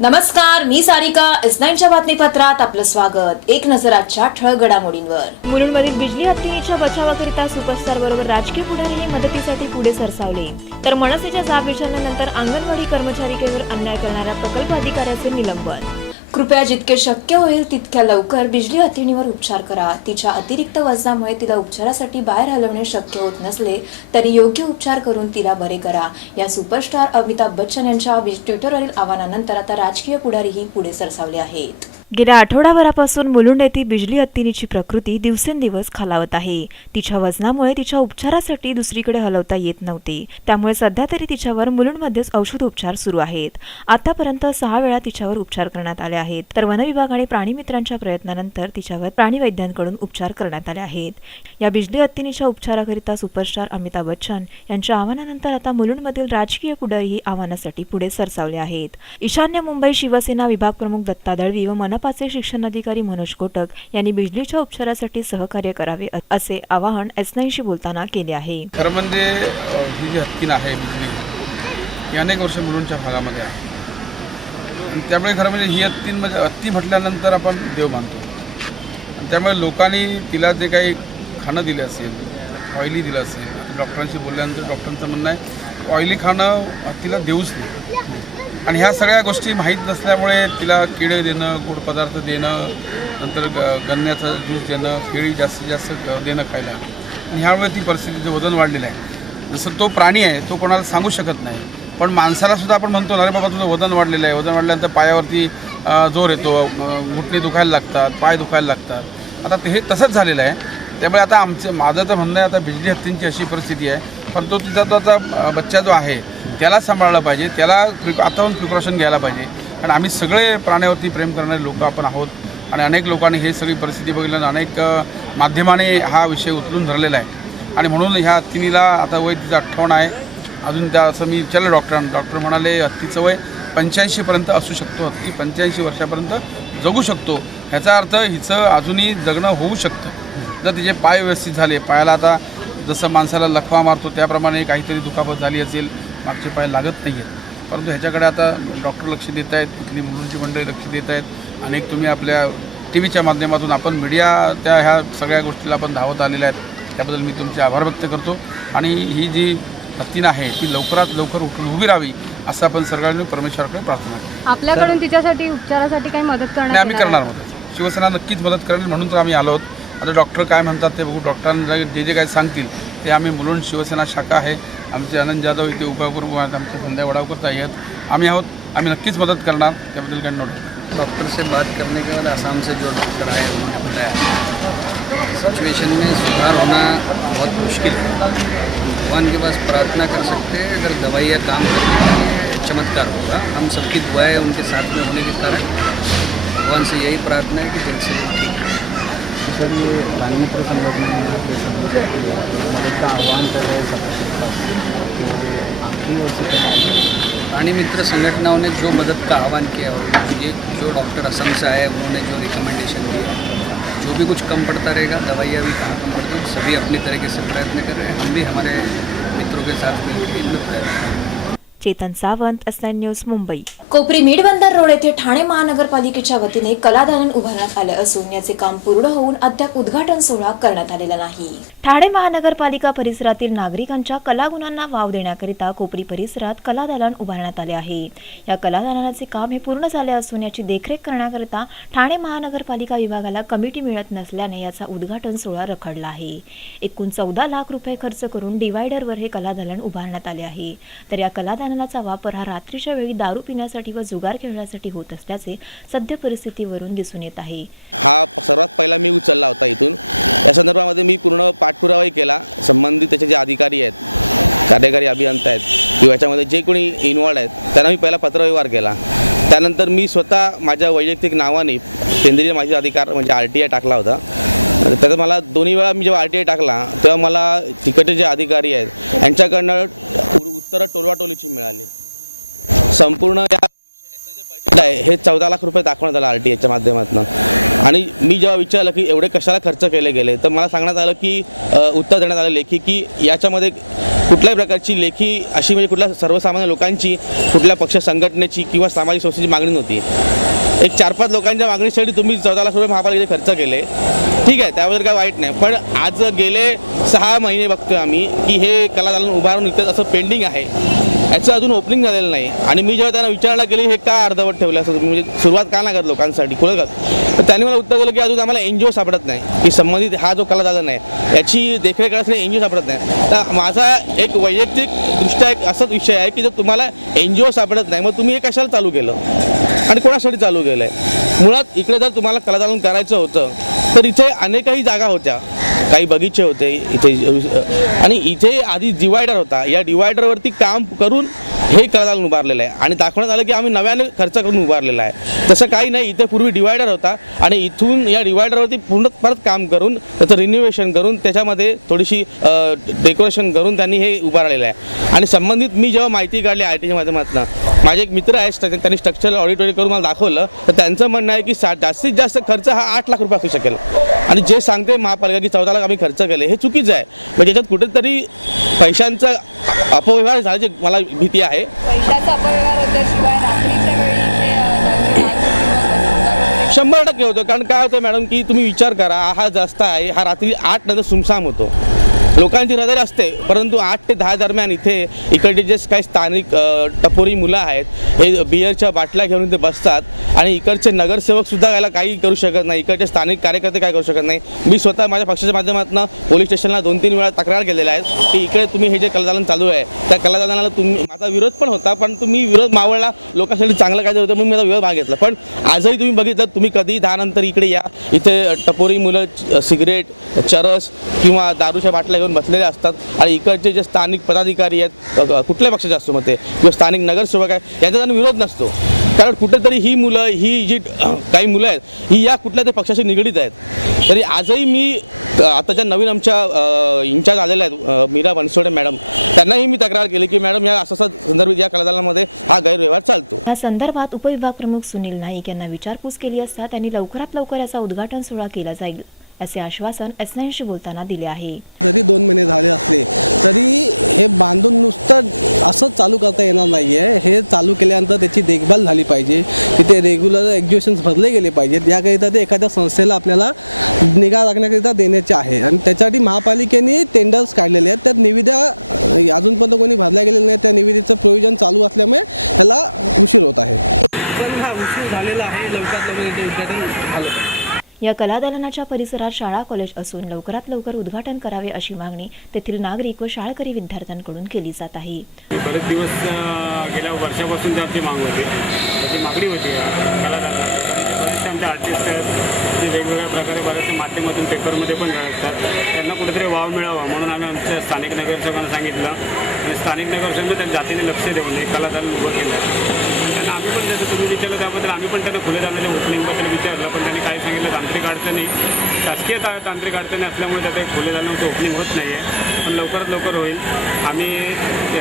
नमस्कार, मी सारिका. S9च्या बातमीपत्रात आपलं स्वागत. एक नजर आजच्या ठळक घडामोडींवर. मुलुंडमधील बिजली हत्तीच्या बचावाकरिता सुपरस्टार बरोबर राजकीय पुढारीही मदतीसाठी पुढे सरसावले. तर मनसेच्या जाब विचारल्यानंतर अंगणवाडी कर्मचारिकेवर अन्याय करणाऱ्या प्रकल्प अधिकाऱ्याचे निलंबन. कृपया जितके शक्य होईल तितक्या लवकर बिजली हत्तीणीवर उपचार करा. तिच्या अतिरिक्त वजनामुळे तिला उपचारासाठी बाहेर हलवणे शक्य होत नसले तरी योग्य उपचार करून तिला बरे करा. या सुपरस्टार अमिताभ बच्चन यांच्या ट्विटरवरील आवाहनानंतर आता राजकीय पुढारीही पुढे सरसावले आहेत. गेल्या आठवडाभरापासून मुलुंड येथे बिजली हत्तीणीची प्रकृती दिवसेंदिवस खालावत आहे. तिच्या वजनामुळे तिच्या उपचारासाठी दुसरीकडे हलवता येत नव्हते. त्यामुळे सध्या तरी तिच्यावर मुलुंडमध्येच औषध उपचार सुरू आहेत. आतापर्यंत 6 वेळा तिच्यावर उपचार करण्यात आले आहेत. तर वन विभाग आणि प्राणी मित्रांच्या प्रयत्नानंतर तिच्यावर प्राणीवैद्यांकडून उपचार करण्यात आले आहेत. या बिजली हत्तीणीच्या उपचाराकरिता सुपरस्टार अमिताभ बच्चन यांच्या आवाहनानंतर आता मुलुंडमधील राजकीय पुढारीही आव्हानासाठी पुढे सरसावले आहेत. ईशान्य मुंबई शिवसेना विभाग प्रमुख दत्ता दळवी व मनपाचे शिक्षण अधिकारी मनोज कोटक यांनी बिजलीच्या उपचारासाठी सहकार्य करावे असे आवाहन S9शी बोलताना केले आहे. खरं म्हणजे ही जी हत्तीण आहे बिजली ही अनेक वर्ष मुलुंडच्या भागामध्ये आहे आणि त्यामुळे खरं म्हणजे ही हत्तीण म्हणजे हत्ती म्हटल्यानंतर आपण देव मानतो आणि त्यामुळे लोकांनी तिला जे काही खाणं दिलं असेल, ऑइली दिलं असेल, डॉक्टरांशी बोलल्यानंतर डॉक्टरांचं म्हणणं आहे ऑइली खाणं हत्तीला देऊच नाही आणि ह्या सगळ्या गोष्टी माहीत नसल्यामुळे तिला किडे देणं, गोड पदार्थ देणं, नंतर गन्याचं ज्यूस देणं, केळी जास्तीत जास्त देणं खायला आणि ह्यामुळे ती परिस्थितीचं वजन वाढलेलं आहे. जसं तो प्राणी आहे तो कोणाला सांगू शकत नाही, पण माणसालासुद्धा आपण म्हणतो अरे बाबा तुझं वजन वाढलेलं आहे. वजन वाढल्यानंतर पायावरती जोर येतो, घुटणे दुखायला लागतात, पाय दुखायला लागतात. आता ते हे तसंच झालेलं आहे. त्यामुळे आता माझं तर म्हणणं आहे आता बिजली हत्तींची अशी परिस्थिती आहे, पण तो तिचा तो आता बच्चा जो आहे त्याला सांभाळलं पाहिजे, त्याला आताहून प्रिकॉशन घ्यायला पाहिजे. कारण आम्ही सगळे प्राण्यावरती प्रेम करणारे लोक आपण आहोत आणि अनेक लोकांनी हे सगळी परिस्थिती बघितलं, अनेक माध्यमाने हा विषय उचलून धरलेला आहे आणि म्हणून ह्या हत्तीणीला आता वय तिचं 58 आहे. अजून त्या असं मी विचारलं डॉक्टरांना, डॉक्टर म्हणाले हत्तीचं वय 85पर्यंत असू शकतो, हत्ती 85 वर्षापर्यंत जगू शकतो. ह्याचा अर्थ हिचं अजूनही जगणं होऊ शकतं जर तिचे पाय व्यवस्थित झाले. पायाला आता जसं माणसाला लकवा मारतो त्याप्रमाणे काहीतरी दुखापत झाली असेल, मागचे पाय लागत नाही आहेत, परंतु ह्याच्याकडे आता डॉक्टर लक्ष देत आहेत, इथली मुलुंडची मंडळी लक्ष देत आहेत. अनेक तुम्ही आपल्या TV च्या माध्यमातून आपण मीडिया त्या ह्या सगळ्या गोष्टीला आपण धावत आलेल्या आहेत, त्याबद्दल मी तुमचे आभार व्यक्त करतो. आणि ही जी हत्तीण आहे ती लवकरात लवकर उठून उभी राहावी असं आपण सरकारने परमेश्वराकडे प्रार्थना करतो. आपल्याकडून तिच्यासाठी उपचारासाठी काही मदत करणार आम्ही करणार मदत. शिवसेना नक्कीच मदत करेल म्हणून तर आम्ही आलो आहोत. आता डॉक्टर काय म्हणतात ते बघू. डॉक्टरांना जे जे काही सांगतील ते आम्ही मुलुंड शिवसेना शाखा आहे, आमचे आनंद जाधव इथे उपप्रमुख आहेत, आमचे संध्या वडावकर ताई आहेत, आम्ही आहोत. आम्ही नक्कीच मदत करणार, त्याबद्दल काही नोट. डॉक्टर से बात करने के बाद आसाम से जो डॉक्टर आए उन्होंने बताया सिचुएशन में सुधार होना बहुत मुश्किल है. भगवान के पास प्रार्थना कर सकते हैं, अगर दवाइयाँ काम करने के चमत्कार होगा. हम सबकी दुआएं उनके साथ में होने के कारण भगवान से यही प्रार्थना है कि जल्द से जल्द ठीक है. सर, ये प्राणीमित्र संगठन मदद का आह्वान कर रहे हैं आपकी ओर से. प्राणी मित्र संगठनाओं ने जो मदद का आह्वान किया और ये जो डॉक्टर असम से आए उन्होंने जो रिकमेंडेशन दिए, जो भी कुछ कम पड़ता रहेगा, दवाइयाँ भी कहाँ कम पड़ती, सभी अपनी तरीके से प्रयत्न कर रहे हैं. हम भी हमारे मित्रों के साथ मिलकर इनमें प्रयत्न. Chetan Sawant, S9 news, Mumbai. Kopri Midbandar road येथे ठाणे महानगरपालिकेच्या वतीने कलादालन उभारण्यात आले असून याचे काम पूर्ण होऊन अद्याप उद्घाटन सोहळा करण्यात आलेला नाही. ठाणे महानगरपालिका परिसरातील नागरिकांच्या कलागुणांना वाव देण्याकरिता कोपरी परिसरात कलादालन उभारण्यात आले आहे. या कलादालनाचे काम हे पूर्ण झाले असून याची देखरेख करण्याकरिता ठाणे महानगरपालिका विभागाला कमिटी मिळत नसल्याने याचा उद्घाटन सोहळा रखडला आहे. एकूण 14 लाख रुपये खर्च करून डिवायडरवर हे कलादालन उभारण्यात आले आहे. तर या कलादालनाचा वापर हा रात्रीच्या वेळी दारू पिण्यासाठी व जुगार खेळण्यासाठी होत असल्याचे सध्या परिस्थितीवरून दिसून येत आहे. हा सर्वात पहिला मी उचलला होता इथून. या संदर्भामध्ये मी पूर्ण पाठपुरावाही केला. संबंधित त्याचे जे अधिकारी आहेत, कार्यकारी अभियंता आहेत किंवा याच्यामध्ये जे कोणी इन्वॉल्ड आहेत त्यांना मी पहिला पत्रव्यवहार केला. त्यानंतर मी स्वतः माझ्या वैयक्तिक नावाने केंद्रीय माहिती अधिकार म्हणजे RTI टाकला होता. त्यात मला 2 वेळा मी जेव्हा RTI टाकला तेव्हा मला तिकडचे जे अधिकारी आहेत यांच्याकडनं उत्तरं टोलवाटोलीची मिळाली. संपूर्ण याचं जे बजेट आहे हे 14 लाख रुपये दाखवण्यात आलं RTIच्या माध्यमातून. आणि मी जेव्हा विचारलं की एवढे कशाला खर्च केले गेले, तर मला सांगण्यात आलं की उत्तर देण्यात आलं लेखी की याच्यामध्ये कुठल्याही प्रकारची लेखी अशी म्हणजे कुठल्या सर्वसामान्य लोकांची, कुठल्या पक्ष संघटनेची किंवा सामाजिक संस्थेची मागणी नव्हती. एक 4-5 लोकांच्या मागणीसाठी तुम्ही 14 लाख रुपये महापालिकेचे खर्च केले, ठीक आहे, त्याबद्दल काय वाईट नाही. पण आज गेले 6 महिने बघतोय आम्ही की हे कलादालन उभारून इथं असं पेंडिंग आहे, याचं अजून ओपनिंग झालेलं नाही. आणि मी जेव्हा त्यांना विचारायला गेले हे का अर्धवट ठेवलं असं तुम्ही, म्हणजे सुरुवात का नाही करत लोकांसाठी कुठं, तर त्यांनी मला उत्तर दिलं की अजून आम्हाला NGO सापडत नाही की संबंधित हा जो कलादालन आहे याची देखरेख करण्यासाठी NGO सापडत नाही. तर माझा एक वैयक्तिक दृष्ट्या एक असाच विषय आहे की जर तुम्हाला NGO सापडत नाही, मग तुम्ही हे कशाला चालू केलं आणि कोणासाठी चालू केलं आहे. मुळात इकडे जर तुम्हाला कलादालन करायचं होतं तर इथे अनेकही जागा होत्या, काही बगीचे होते इथे, आणि इथे आधी डिवायडर होता, या डिवायडरवरती काम करून हे कलादालन उभारलेलं आहे आणि दाखवण्यात आलं की आम्ही नव्याने खर्च करून उभारलेला आहे. तसं काही नाही, इथे पूर्वी डिवायडर होता आणि इथून या डिवायडरवरती परत काम करून त्याचं रिन्युवेशन करून त्याच्यामध्ये थोडीशी डेकोरेशन करून त्यांनी हे उभारलेलं आहे. आणि संबंधित मी जेव्हा माहिती काढली RTIच्या माध्यमातून, माझे एक मित्र आहेत त्यांनी स्ट्रक्चरल ऑडिट वगैरे करून मला दाखवलं, तर त्यांचं म्हणणं आहे की जास्तीत जास्त खर्च हा 8 लाख रुपये असू शकेल. आणि जे सांगते महापालिका की 14 लाख आम्ही खर्च केले, हे चुकीचं आहे. म्हणजे त्याच्यात कुठेतरी पैशांचा अपव्यवहार झाल्याची मला भीती आहे. पैशाचा अपव्यवहार होत्याशिवाय रात्रीच्या वेळी इथे 100% होतं. कारण काय होतं मॅडम की तुम्ही विचार करा, हा रस्ता आहे, हा रात्री 8 नंतर सुमसाम होतो, लोकांची रहदारी असते, परंतु 8 ते 10 दरम्यान इकडे जे काही स्थानिक टपोरी मुलं आहेत हे बिअरच्या बाटल्या घेऊन इथे बसतात आणि इकडचे नगरसेवकसुद्धा याला काही करू शकत नाही, इकडचे स्थानिक कार्यकर्ते काय करू शकत नाही. मी स्वतः माझ्या पक्षाच्या माध्यमातून पोलीस स्टेशनला 2-3 वेळा तक्रार केलेल्या आहेत की इकडे तुम्ही हे जे कलादालन चालू आहे त्या कलादालनाला माझा विरोध पण होता, पण तुम्ही विरोध मावळला, लोकांसाठी चांगलं काय होतं म्हणून मी माझा विरोध मागितला. पण आजही तुम्ही बघितलं, तुम्ही कधी 10 नंतर इकडे या, इथे टपोरी मुलं सिगरेट, चरस किंवा दारूच्या बाटल्या घेऊन बसलेले असतात आणि इकडचे जे स्थानिक पदाधिकारी आहेत, कुठल्याही पक्षाचे असतो मग ते, किंवा स्थानिक नगरसेवक आहे, यांचा त्यांना विरोध नसतो. कारण कुठेतरी ही मुलं, ही जी काही मुलं आहेत ही या कुठल्या तरी पक्षाशी निगडीत आहेत. तरी आजही मी आताच्या नवीन आमच्या इंचार्ज आलेल्या आहेत मीरा बनसोडे मॅडम, त्यांनाही मी तक्रार केली की मॅडम या असं संदर्भित या कलादालनामध्ये हा गैरव्यवहार चालतो. या संदर्भात उपविभाग प्रमुख सुनील नाईक यांना विचारपूस केली असता त्यांनी लवकरात लवकर याचा उद्घाटन सोहळा केला जाईल असे आश्वासन S9शी बोलताना दिले आहे. जरी 2 महिने झाले असले तरी हे बांधून नुसतं असंच चालू करता येणार नाही आहे. हे चालू केल्यानंतर त्याची देखभाल झाली पाहिजे, तिथे रेग्युलर एक्झिबिशन्स भरले गेले पाहिजेत. याकरिता ते एखाद्या संस्थेला आपल्याला निगा राखण्याकरिता देण्याचे आहे आणि त्याच्यासाठी महापालिकेने टेंडर्स काढलेले आहेत. त्यात निविदा अजूनपर्यंत कोणी भरल्या गेलेल्या नाही. त्या निविदेचं प्रोव्हिजन चालू असल्यामुळे त्याला उशीर होत आहे. या कलादालनाच्या परिसरात शाळा कॉलेज असून लवकरात लवकर उद्घाटन करावे अशी मागणी तेथील नागरिक व शाळकरी विद्यार्थ्यांकडून केली जात आहे. बरेच दिवस गेल्या वर्षापासून त्यांची मागणी होती, त्याची मागणी होती बरेचसे आमचे आर्टिस्ट आहेत जे वेगवेगळ्या प्रकारे बऱ्याचशा माध्यमातून पेपरमध्ये पण असतात, त्यांना कुठेतरी वाव मिळावा म्हणून आम्ही आमच्या स्थानिक नगरसेवकांना सांगितलं आणि स्थानिक नगरसेवकांनी त्या जातीने लक्ष देऊन एक कलादालन उभं केलं. त्यांना आम्ही पण जसं तुम्ही विचारलं त्याबद्दल आम्ही पण त्यांना खुले दालनाच्या ओपनिंगबद्दल विचारलं, पण त्यांनी काय सांगितलं तांत्रिक अडचणी, शासकीय तांत्रिक अडचणी असल्यामुळे त्यात एक खुले दालनाचं ओपनिंग होत नाही आहे, पण लवकरात लवकर होईल. आम्ही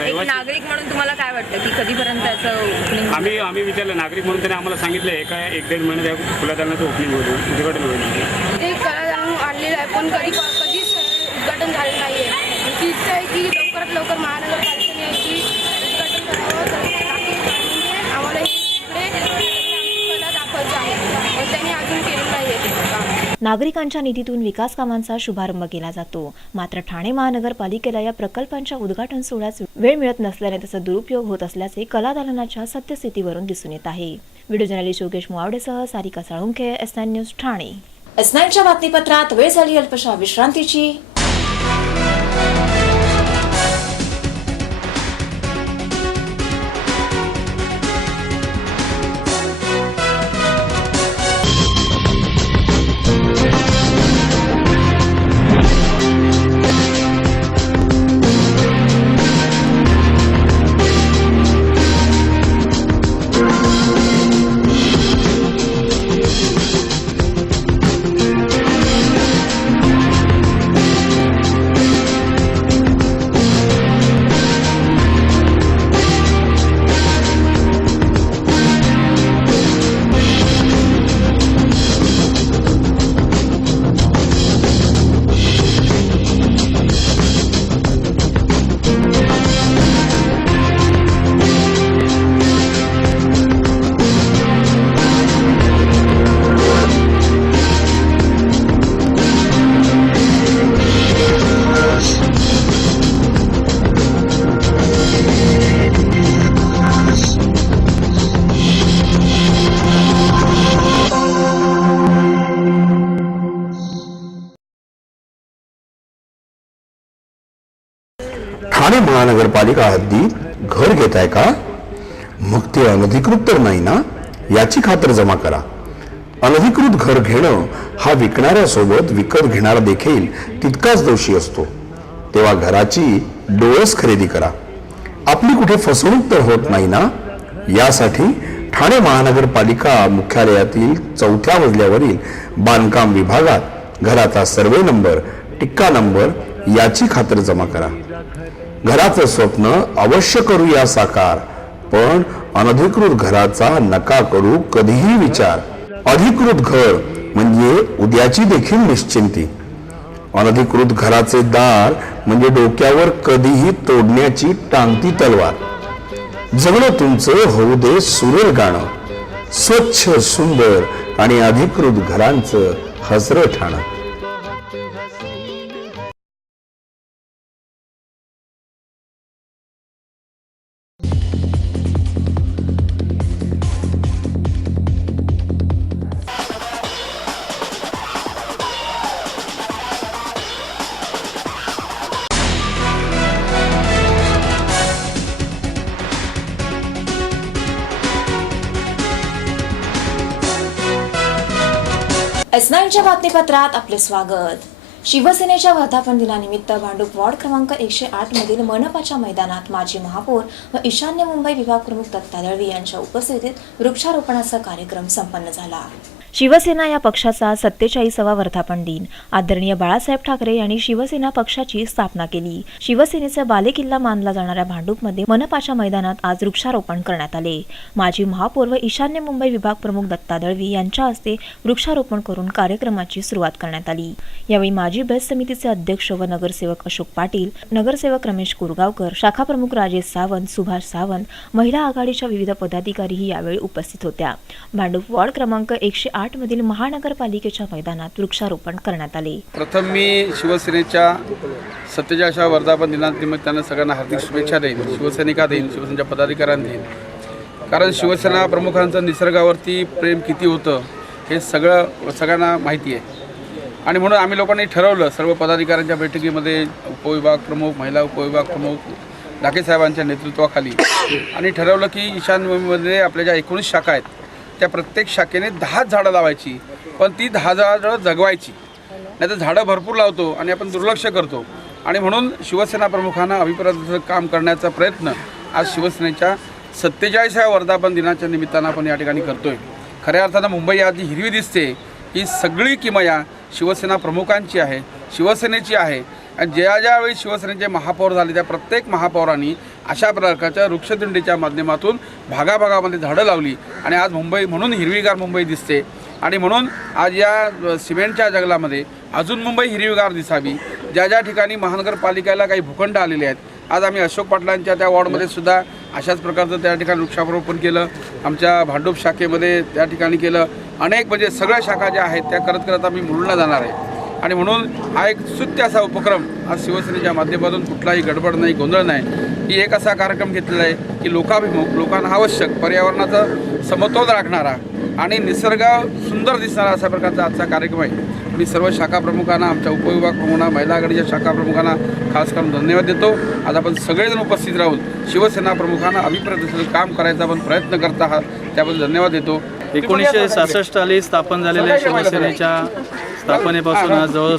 रहिवासी नागरिक म्हणून तुम्हाला काय वाटतं की कधीपर्यंत याचं आम्ही विचारलं नागरिक म्हणून त्यांनी आम्हाला सांगितलं 1-1.5 महिन्यात या खुल्या दालनाचं ओपनिंग होईल, उद्घाटन होईल. ते कलादालन आणलेलं आहे पण कधीच उद्घाटन झालेलं नाही आहे. आमची इच्छा आहे की लवकरात लवकर महानगरपालिकेने याची उद्घाटन करावं, म्हणजे आम्हाला हे इकडे कला दाखवायचं आहे, तर त्यांनी अजून केलं नाही आहे. नागरिकांच्या निधीतून विकास कामांचा शुभारंभ केला जातो, मात्र ठाणे महानगरपालिकेला या प्रकल्पांच्या उद्घाटन सोहळ्यास वेळ मिळत नसल्याने त्याचा दुरुपयोग होत असल्याचे कलादालनाच्या सत्यस्थितीवरून दिसून येत आहे. व्हिडिओ जर्नलिस्ट योगेश मुवावडेसह सारिका साळुंखे, S9 न्यूज ठाणे. S9च्या बातमीपत्रात वेळ झाली अल्पशा विश्रांतीची. ठाणे महानगरपालिका हद्दीत घर घेताय का? मग ते अनधिकृत तर नाही ना, याची खातर जमा करा. अनधिकृत घर घेणं हा विकणाऱ्यासोबत विकत घेणारा देखील तितकाच दोषी असतो. तेव्हा घराची डोळस खरेदी करा. आपली कुठे फसवणूक तर होत नाही ना, यासाठी ठाणे महानगरपालिका मुख्यालयातील 4थ्या मजल्यावरील बांधकाम विभागात घराचा सर्वे नंबर, टिक्का नंबर याची खातर जमा करा. घराचं स्वप्न अवश्य करूया साकार, पण अनधिकृत घराचा नका करू कधीही विचार. अधिकृत घर म्हणजे उद्याची देखील निश्चिंती. अनधिकृत घराचे दार म्हणजे डोक्यावर कधीही तोडण्याची टांगती तलवार. जगणं तुमचं होऊ दे सुरेल गाणं, स्वच्छ सुंदर आणि अधिकृत घरांचं हसरं ठाणं. S9च्या बातमीपत्रात आपले स्वागत. शिवसेनेच्या वर्धापन दिनानिमित्त भांडूप वॉर्ड क्रमांक 108 मधील मनपाच्या मैदानात माजी महापौर व ईशान्य मुंबई विभाग प्रमुख दत्ता दळवी यांच्या उपस्थितीत वृक्षारोपणाचा कार्यक्रम संपन्न झाला. शिवसेना या पक्षाचा 47वा वर्धापन दिन. आदरणीय बाळासाहेब ठाकरे यांनी शिवसेना पक्षाची स्थापना केली. शिवसेनेचा बालेकिल्ला मानला जाणाऱ्या भांडूपमध्ये मनपाच्या मैदानात आज वृक्षारोपण करण्यात आले. माजी महापौर व ईशान्य मुंबई विभाग प्रमुख दत्ता दळवी यांच्या हस्ते वृक्षारोपण करून कार्यक्रमाची सुरुवात करण्यात आली. यावेळी माजी बेस्ट समितीचे अध्यक्ष व नगरसेवक अशोक पाटील, नगरसेवक रमेश कुरगावकर, शाखा प्रमुख राजेश सावंत, सुभाष सावंत, महिला आघाडीच्या विविध पदाधिकारीही यावेळी उपस्थित होत्या. भांडूप वॉर्ड क्रमांक 108 मधील महानगरपालिकेच्या मैदानात वृक्षारोपण करण्यात आले. प्रथम मी शिवसेनेच्या 47व्या वर्धापन दिनानिमित्तानं सगळ्यांना हार्दिक शुभेच्छा देईन. शिवसैनिका देईन, शिवसेनेच्या पदाधिकाऱ्यांना देईन. कारण शिवसेना प्रमुखांचं निसर्गावरती प्रेम किती होतं हे सगळ्यांना माहिती आहे. आणि म्हणून आम्ही लोकांनी ठरवलं सर्व पदाधिकाऱ्यांच्या बैठकीमध्ये, उपविभाग प्रमुख, महिला उपविभाग प्रमुख डाके साहेबांच्या नेतृत्वाखाली, आणि ठरवलं की ईशान्य मुंबईमध्ये आपल्या ज्या 19 शाखा आहेत त्या प्रत्येक शाखेने 10 झाडं लावायची, पण ती 10 झाडं जगवायची. नाही तर झाडं भरपूर लावतो आणि आपण दुर्लक्ष करतो. आणि म्हणून शिवसेना प्रमुखांना अभिप्रायाचं काम करण्याचा प्रयत्न आज शिवसेनेच्या 47व्या वर्धापन दिनाच्या निमित्तानं आपण या ठिकाणी करतोय. खऱ्या अर्थानं मुंबई आज जी हिरवी दिसते ही सगळी किमया शिवसेना प्रमुखांची आहे, शिवसेनेची आहे. आणि ज्यावेळी शिवसेनेचे महापौर झाले त्या प्रत्येक महापौरांनी अशा प्रकारच्या वृक्षदिंडीच्या माध्यमातून भागाभागामध्ये झाडं लावली आणि आज मुंबई म्हणून हिरवीगार मुंबई दिसते. आणि म्हणून आज या सिमेंटच्या जंगलामध्ये अजून मुंबई हिरवीगार दिसावी. ज्या ज्या ठिकाणी महानगरपालिकेला काही भूखंड आलेले आहेत, आज आम्ही अशोक पाटलांच्या त्या वॉर्डमध्ये सुद्धा अशाच प्रकारचं त्या ठिकाणी वृक्षारोपण केलं. आमच्या भांडूप शाखेमध्ये त्या ठिकाणी केलं. अनेक म्हणजे सगळ्या शाखा ज्या आहेत त्या करत करत आम्ही मुलुंडला जाणार आहे. आणि म्हणून हा एक स्तुत्य असा उपक्रम आज शिवसेनेच्या माध्यमातून, कुठलाही गडबड नाही, गोंधळ नाही, ही एक असा कार्यक्रम घेतलेला आहे की लोकाभिमुख, लोकांना आवश्यक, पर्यावरणाचा समतोल राखणारा आणि निसर्ग सुंदर दिसणारा अशा प्रकारचा आजचा कार्यक्रम आहे. मी सर्व शाखा प्रमुखांना, आमच्या उपविभाग प्रमुखांना, महिला आघाडीच्या शाखा प्रमुखांना खास करून धन्यवाद देतो. आज आपण सगळेजण उपस्थित राहून शिवसेना प्रमुखांना अभिप्राय काम करायचा आपण प्रयत्न करत आहात, त्याबद्दल धन्यवाद देतो. 1966 साली स्थापन झालेल्या शिवसेनेच्या स्थापनेपासून आज जवळ